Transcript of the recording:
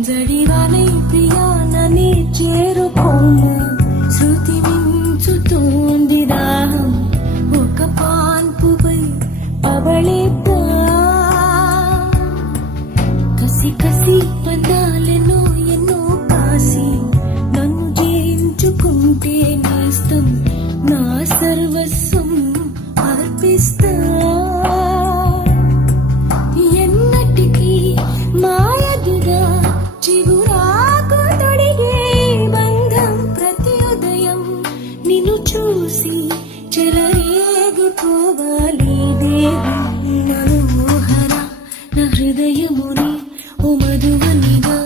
జడివానై ప్రియానని చేరుకోన శృతి మించుతోంది దాహం ఒక పాన్పుపై పవళిద్దా కసి కసి పందాలెన్నో ఎన్నో కాసి నన్ను జయించుకుంటే నేస్తం నా సర్వస్వం అర్పిస్తా ఎన్నటికీ మాయదుగా చిగురాకు తొడిగే బంధం ప్రతి ఉదయం నిన్ను చూసి చెలరేగిపోవాలి దేవి మనోహర నా హృదయముని ఓ మధువనిగా